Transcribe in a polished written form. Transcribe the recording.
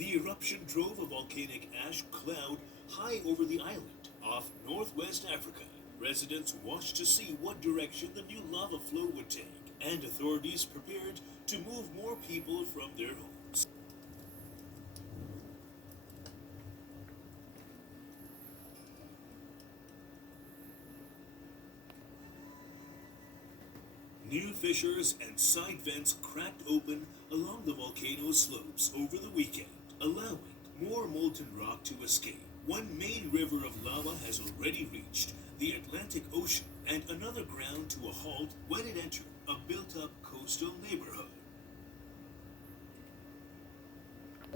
The eruption drove a volcanic ash cloud high over the island off northwest Africa. Residents watched to see what direction the new lava flow would take, and authorities prepared to move more people from their homes. New fissures and side vents cracked open along the volcano's slopes over the weekend, allowing more molten rock to escape. One main river of lava has already reached the Atlantic Ocean, and another ground to a halt when it entered a built-up coastal neighborhood.